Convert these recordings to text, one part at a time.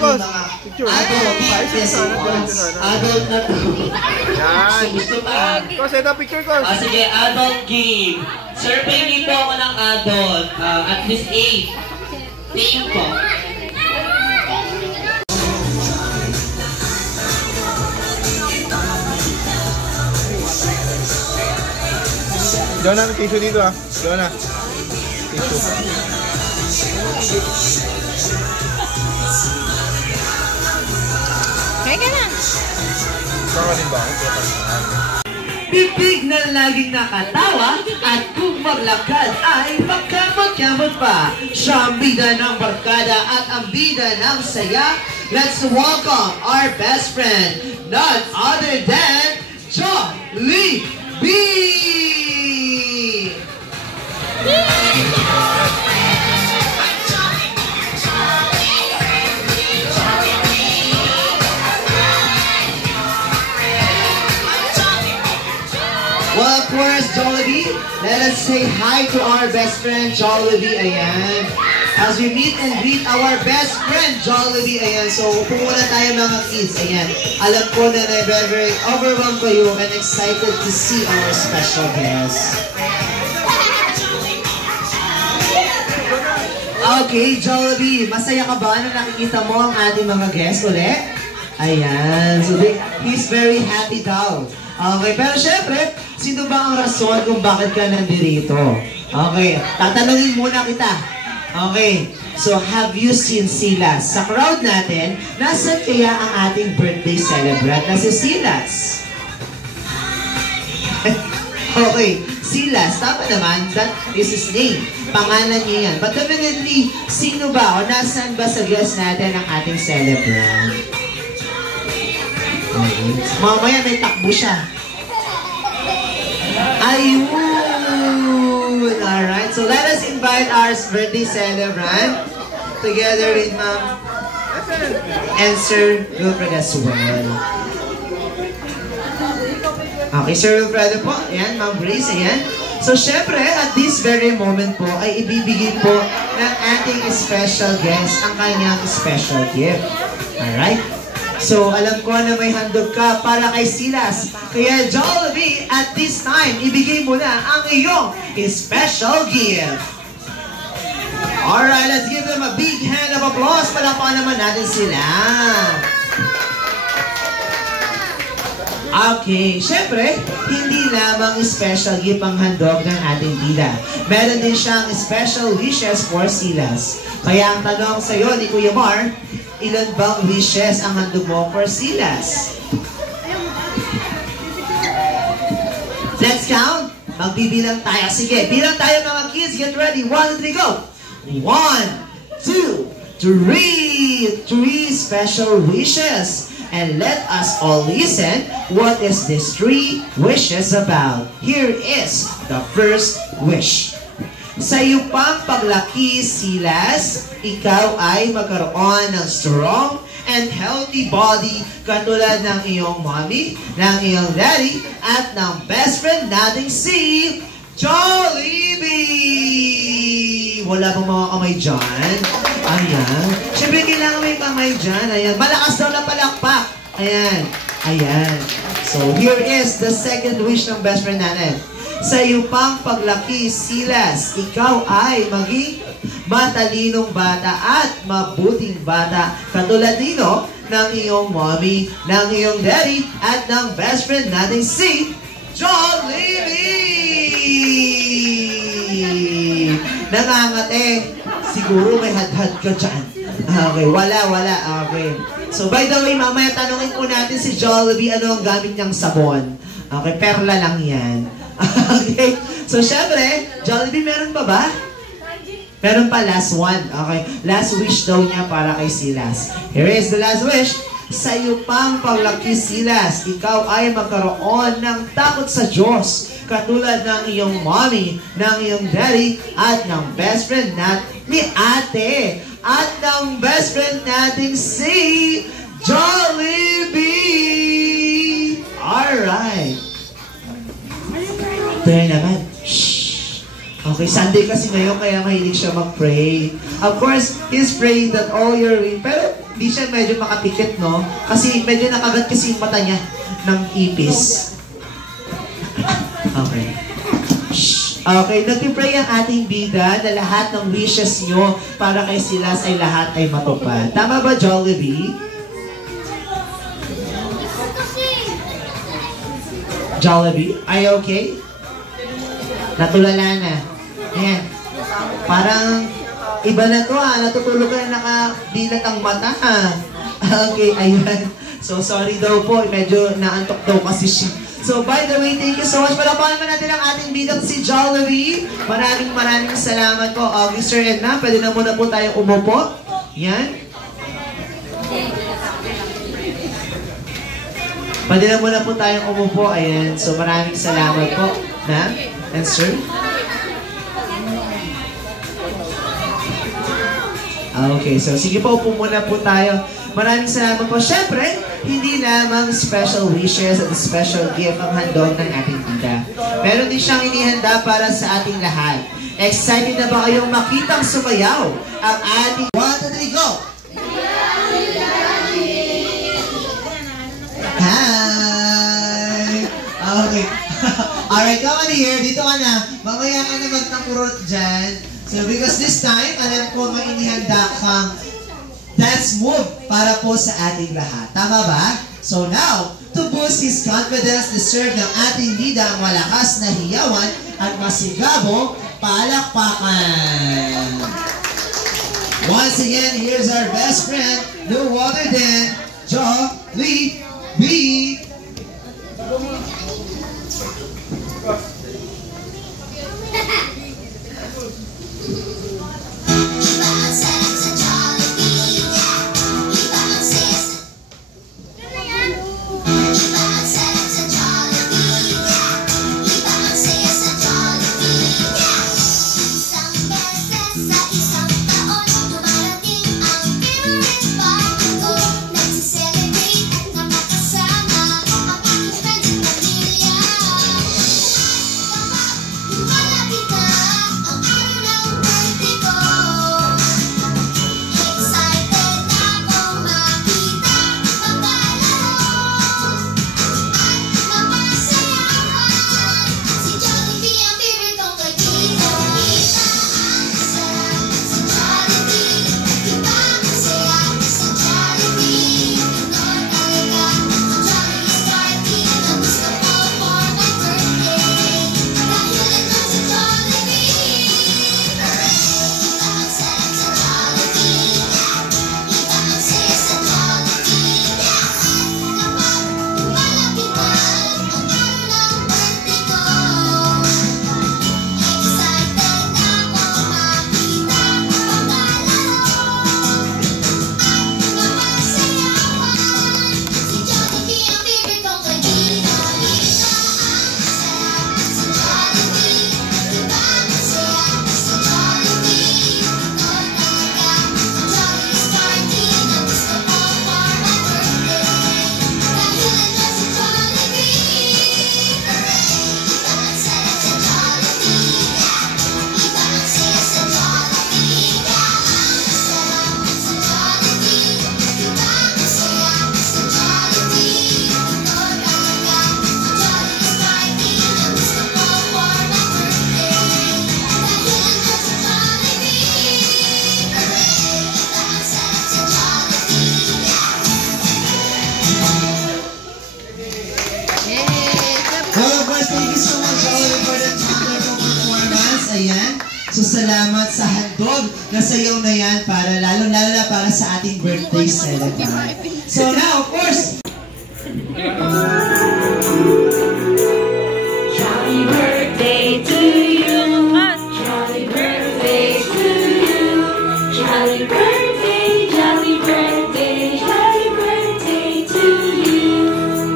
ating mga adult fitness ones. Adult na to. Yan. Gusto ba? Kos, ito picture ko. Sige, adult game. Survey niyo po ako ng adult. At least 8. Tingin ko. Dona, may tissue dito ah. Dona. Tissue. Kaya ka na. Kakanin ba ako? Bibig na laging nakatawa at kung maglakad ay pagkamot-kamot pa. Siya ang bida ng barkada at ang bida ng saya. Let's welcome our best friend, none other than Jollibee! Well, of course, Jollibee, let us say hi to our best friend, Jollibee. Ayan. As we meet and greet our best friend, Jollibee. Ayan. So, upo muna tayo mga kids. Ayan. Alam ko na very overwhelmed kayo and excited to see our special guest. Okay, Jollibee, masaya ka ba na nakikita mo ang ating mga guests ulit? Ayan. So, he's very happy daw. Okay, pero syempre, sino ba ang rason kung bakit ka nandito? Okay, tatanungin muna kita. Okay, so have you seen Silas? Sa crowd natin, nasan kaya ang ating birthday celebrant na si Silas? Okay, Silas, tama naman, that is his name. Pangalan niya yan. But definitely, sino ba o nasan ba sa guest natin ang ating celebrant? Okay. Mamaya may takbo siya. Ayun! Alright, so let us invite our birthday celebrant together with Ma'am and Sir Wilfred as well. Okay, Sir Wilfred po. Ayan, Ma'am Grace, ayan. So, syempre, at this very moment po, ay ibibigay po ng ating special guest ang kanyang special gift. Alright? So, alam ko na may handog ka para kay Silas. Kaya, Jollibee, at this time, ibigay mo na ang iyong special gift. Alright, let's give them a big hand of applause. Palapakan naman natin sila. Okay, syempre, hindi lamang special gift ang handog ng ating bida. Meron din siyang special wishes for Silas. Kaya ang tanong sa'yo ni Kuya Mar, ilan bang wishes ang handog mo for Silas? Let's count. Magbibilang tayo. Sige, bilang tayo mga kids. Get ready. 1, 2, 3, go. 1, 2, 3. 3 special wishes. And let us all listen. What is this 3 wishes about? Here is the first wish. Sa iyo pang paglaki, Silas, ikaw ay magkaroon ng strong and healthy body katulad ng iyong mommy, ng iyong daddy, at ng best friend nating si Jollibee! Wala bang mga kamay dyan? Ayan. Siyempre kailangan may kamay dyan. Ayan. Malakas daw na palakpak. Ayan. Ayan. So here is the second wish ng best friend natin. Sa iyo pang paglaki, Silas, ikaw ay maging matalinong bata at mabuting bata katulad nino ng iyong mommy, ng iyong daddy, at ng best friend natin si Jollibee! Nangangate. Siguro may hadhad ka dyan. Okay, wala. Okay. So by the way, mamaya tanungin po natin si Jollibee ano ang gamit niyang sabon. Okay, perla lang yan. Okay. So, syempre, Jollibee, meron pa ba? Meron pa, last one. Okay. Last wish daw niya para kay Silas. Here is the last wish. Sa iyo pang paglaki, Silas, ikaw ay magkaroon ng takot sa Diyos. Katulad ng iyong mommy, ng iyong daddy, at ng best friend ni ate. At ng best friend nating si Jollibee! Alright. Ito naman. Shh. Okay, Sunday kasi ngayon kaya mahilig siya mag-pray. Of course, he's praying that all your wish. Pero Di siya medyo makapikit, no? Kasi medyo nakagat kasi yung mata niya ng ipis. Okay. Shh. Okay, nagtipray ang ating bida na lahat ng wishes nyo para kay Silas ay lahat ay matupad. Tama ba, Jollibee? Jollibee, are you okay? Natulala na. Ayan. Parang iba na to natutulog ka na nakabilat ang mata Okay, ayun. So sorry daw po, medyo naantok daw kasi siya. So by the way, thank you so much. Palapakan natin ang ating bidang si Jollibee. Maraming salamat po. Okay, Sir Edna, pwede na muna po tayong umupo. Yan. Pwede na muna po tayong umupo. Ayan. So maraming salamat po. Ma'am and sir. Okay, so sige po, upo muna po tayo. Maraming salamat po. Siyempre, hindi lamang special wishes at special gift ang handog ng ating tita. Meron din siyang inihanda para sa ating lahat. Excited na ba kayong makitang sumayaw ang ating... 1, 2, 3, go! Hi! Okay. Alright, come on here. Dito ka na. Mamaya ka na magtakurot dyan. So, because this time, alam ko may inihanda kang dance move para po sa ating lahat. Tama ba? So now, to boost his confidence, deserve ng ating bida ang malakas na hiyawan at masigabong palakpakan. Once again, here's our best friend, no other than Jollibee. So salamat sa handog na sayaw na yan para lalo-lalo na para sa ating birthday celebrate. So now, of course, Jolly birthday to you. Jolly birthday to you. Jolly birthday, jolly birthday, jolly birthday to you.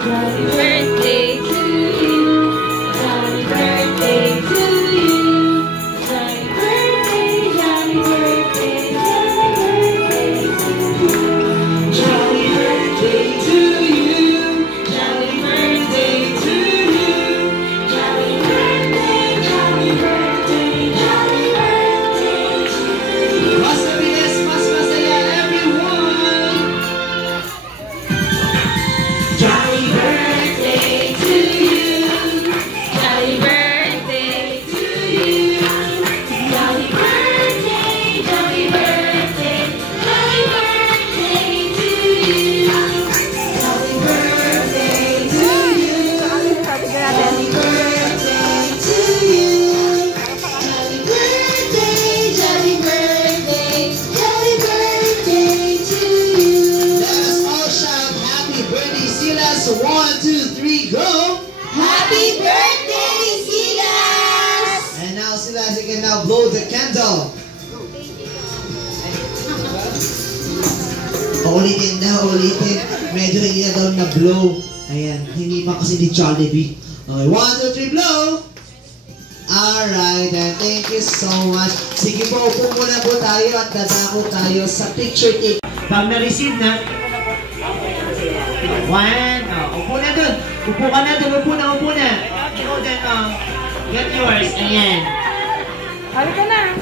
Jolly birthday to you. Jolly birthday to you. Jolly birthday, jolly birthday, jolly birthday to you. Jolly birthday to you. Jolly last 1, 2, 3, go! Happy birthday, Silas! And now Silas, you can now blow the candle. Ulitin na, ulitin. Medyo hindi na daw na blow. Ayan, hindi pa kasi ni Jollibee. Okay, 1, 2, 3, blow! Alright, and thank you so much. Sige po, upo muna po tayo at dadako tayo sa picture take. Pag na-receive na, 1, upo na dun. Upo ka na dun, upo na. Go then, get yours. Ayan. Halika na.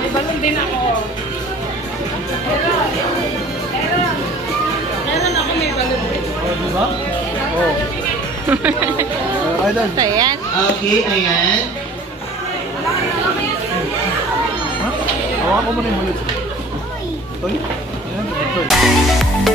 May balon din ako. Meron ako may balon din. Diba? Oo. Ayan. Ayan. Okay, ayan. Hawakan mo na yung malit. Ito yun. Ayan.